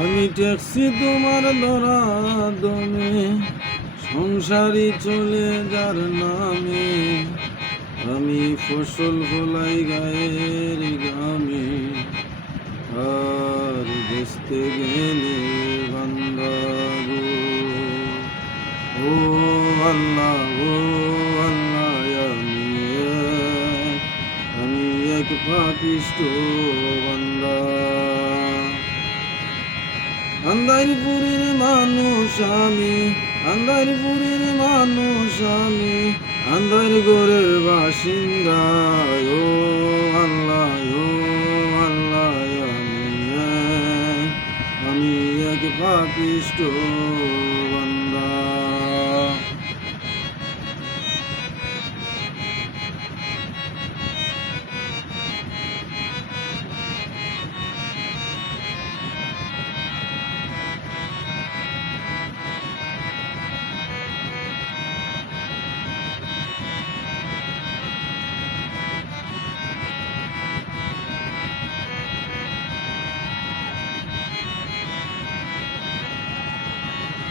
আমি ট্যাক্সি তোমার ধরা দমে, সংসারী চলে যার নামে। আমি ফসল ফলাই গায়ের গ্রামে, আর বেচতে গেলে বান্দা গো। ও আল্লাহ, ও আল্লাহ, আমি এক পাপিষ্ঠ বান্দা। আন্দারপুরের মানুষ আমি, আন্দারপুরের মানুষ আমি, আন্দার গোরের বাসিন্দা। ও আল্লাহ, ও আল্লাহ, আমি এক পাপিষ্ঠ বান্দা।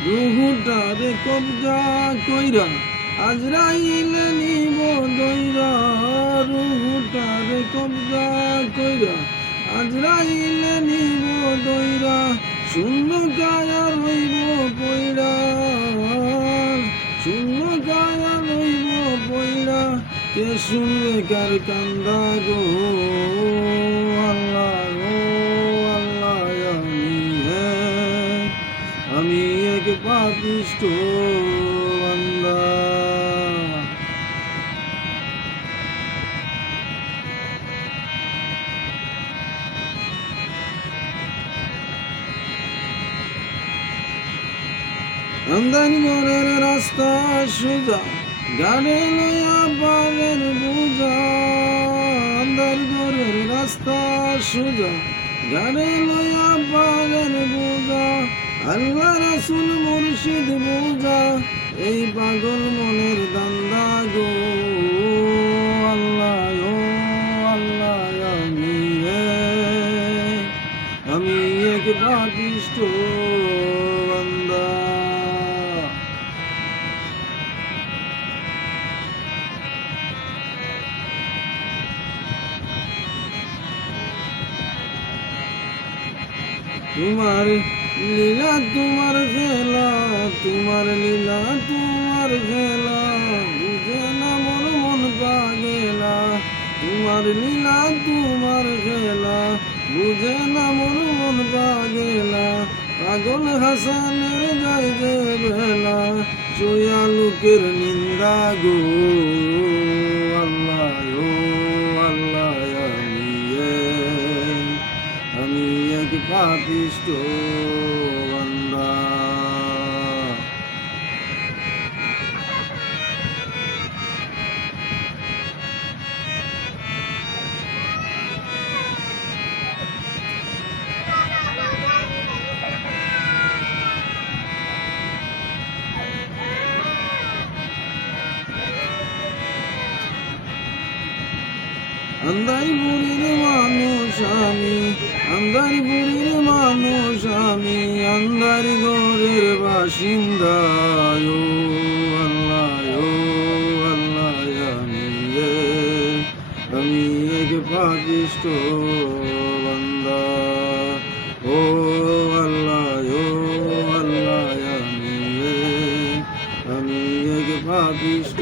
রুহুটারে কবজা কইরা আজরাইলে নিব দইরা। রুহুটারে কবজা কইরা আজরাইলে নিব দইরা। শূন্য কায়া রইব পইরা, শূন্য কায়া রইব পইরা। কে শুনবে কার কান্দা গো। আল্লাহ, ও আল্লাহ, আমি এক পাপিষ্ঠ বান্দা। আমদানি মনের রাস্তা সোজা, গানে লইয়া পালের বোঝা। আমদার ঘরের রাস্তা সোজা, গানে লইয়া পালের বোঝা। আল্লাহ রাসূল মুর্শিদ বোঝা, এই পাগল মনের দান্দা গো। আল্লাহ, ও আল্লাহ, আমি এক পাপিষ্ঠ বান্দা। তোমার লীলা তোমার খেলা, তোমার লীলা তোমার খেলা। বুঝে না মন মন পাগেলা, তোমার লীলা তোমার খেলা। বুঝে না মন মন পাগেলা। পাগল হাসানের যাই যে বেলা, চইয়া লোকের নিন্দা গো। আল্লাহ, ও আল্লাহ, আমি এক পাপিষ্ঠ বান্দা। আন্দারপুরের মানুষ আমি, আন্দারপুরের মানুষ আমি, আন্দার ঘরের বাসিন্দা। ও আল্লাহ, ও আল্লাহ, আমি এক পাপিষ্ঠ বান্দা। ও আল্লাহ, ও আল্লাহ, আমি এক পাপিষ্ঠ